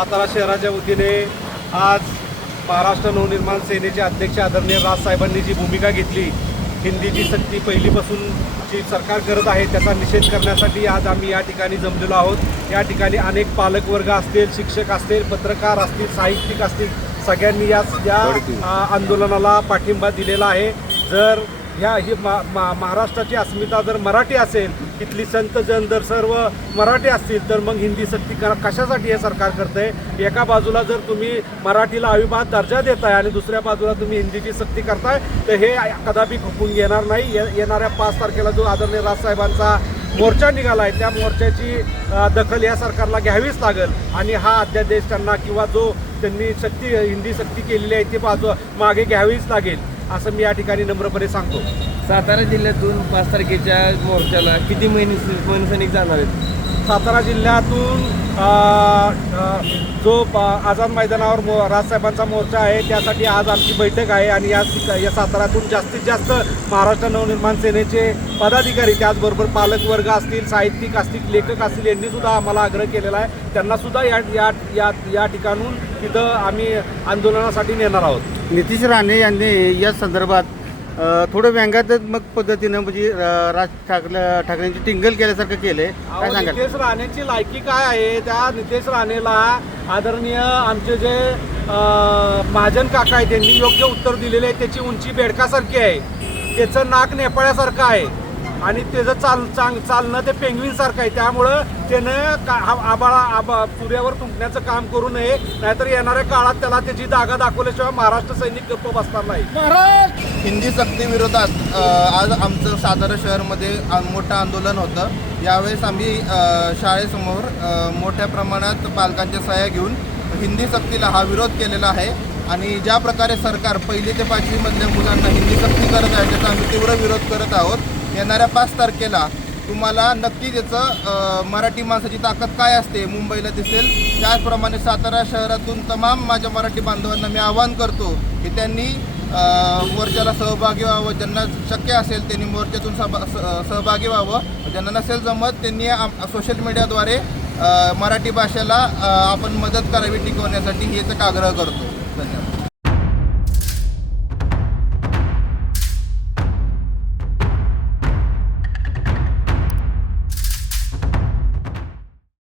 सातारा शहराच्या वतीने आज महाराष्ट्र नवनिर्माण सेनेचे अध्यक्ष आदरणीय राजसाहेबांनी जी भूमिका घेतली, हिंदीची सक्ती पहिलीपासून जी सरकार करत आहे त्याचा निषेध करण्यासाठी आज आम्ही या ठिकाणी जमलेलो आहोत। या ठिकाणी अनेक पालकवर्ग असतील, शिक्षक असतील, पत्रकार असतील, साहित्यिक असतील, सगळ्यांनी या आंदोलनाला पाठिंबा दिलेला आहे। जर ही महाराष्ट्राची अस्मिता जर मराठी असेल, इथली संत जन जर सर्व मराठी असतील, तर मग हिंदी सक्ती कशासाठी हे सरकार करतंय? एका बाजूला जर तुम्ही मराठीला अविभाज्य दर्जा देताय आणि दुसऱ्या बाजूला तुम्ही हिंदीची सक्ती करताय, तर हे कदापि खपून घेणार नाही। येणाऱ्या 5 तारखेला जो आदरणीय राजसाहेबांचा मोर्चा निघाला आहे, त्या मोर्चाची दखल या सरकारला घ्यावीच लागेल आणि हा अध्यादेश त्यांना किंवा जो त्यांनी हिंदी सक्ती केलेली आहे ती मागे घ्यावीच लागेल, असं मी या ठिकाणी नम्रपणे सांगतो। सातारा जिल्ह्यातून 5 तारखेच्या मोर्चाला किती सैनिक जाणार आहेत? सातारा जिल्ह्यातून जो आझाद मैदानावर राजसाहेबांचा मोर्चा आहे त्यासाठी आज आमची बैठक आहे आणि या साताऱ्यातून जास्तीत जास्त महाराष्ट्र नवनिर्माण सेनेचे पदाधिकारी, त्याचबरोबर पालकवर्ग असतील, साहित्यिक असतील, लेखक असतील, यांनीसुद्धा आम्हाला आग्रह केलेला आहे। त्यांनासुद्धा या ठिकाणून तिथं आम्ही आंदोलनासाठी नेणार आहोत। नितीश राणे यांनी या संदर्भात थोडं व्यंगात्मक पद्धतीनं म्हणजे राज ठाकरेंची टिंगल केल्यासारखं केलंय, काय सांगाल? नितेश राणेची लायकी काय आहे? त्या नितेश राणेला आदरणीय आमचे जे महाजन काका आहेत त्यांनी योग्य उत्तर दिलेले आहे। त्याची उंची बेडकासारखी आहे, त्याचं नाक नेपाळ्यासारखं आहे आणि त्याचं चालणं ते पेंग्विनसारखं आहे। त्यामुळं त्यानं सूर्यावर तुंकण्याचं काम करू नये, नाहीतर येणाऱ्या काळात त्याला त्याची जागा दाखवल्याशिवाय महाराष्ट्र सैनिक गप्प बसणार नाही। हिंदी सक्ती विरोधात आज आमचं सातारा शहरमध्ये मोठं आंदोलन होतं। यावेळेस आम्ही शाळेसमोर मोठ्या प्रमाणात पालकांच्या सह्या घेऊन हिंदी सक्तीला हा विरोध केलेला आहे आणि ज्या प्रकारे सरकार 1ली ते 5वी मधल्या मुलांना हिंदी सक्ती करत आहे त्याचा आम्ही तीव्र विरोध करत आहोत। येणाऱ्या 5 तारखेला तुम्हाला नक्की त्याचं मराठी माणसाची ताकद काय असते मुंबईला दिसेल। त्याचप्रमाणे सातारा शहरातून तमाम माझ्या मराठी बांधवांना मी आवाहन करतो की त्यांनी मोर्चाला सहभागी व्हावं। ज्यांना शक्य असेल त्यांनी मोर्चातून सहभागी व्हावं, ज्यांना नसेल जमत त्यांनी सोशल मीडियाद्वारे मराठी भाषेला आपण मदत करावी टिकवण्यासाठी, हेच एक आग्रह करतो। धन्यवाद।